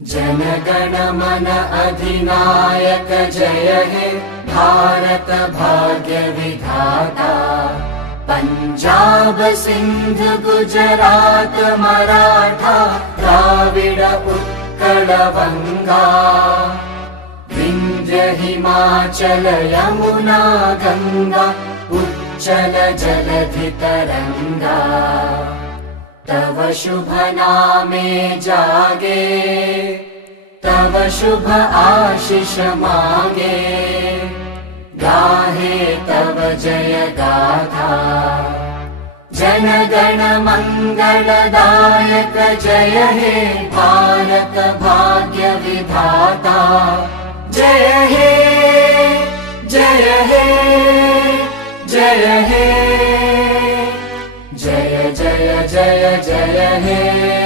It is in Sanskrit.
जन गण मन अधिनायक जय हे भारत भाग्य विधाता। पंजाब सिंध गुजरात मराठा द्राविड उत्कल बंगा। विंध्य हिमाचल यमुना गंगा उच्चल जलधि तरंगा। तव शुभ नामे जागे तव शुभ आशीष मागे। गाहे तव जय गाथा जन गण मंगलदायक जय हे भारत भाग्य विधाता। जय हे जय हे जय हे जय जय जय जय हे।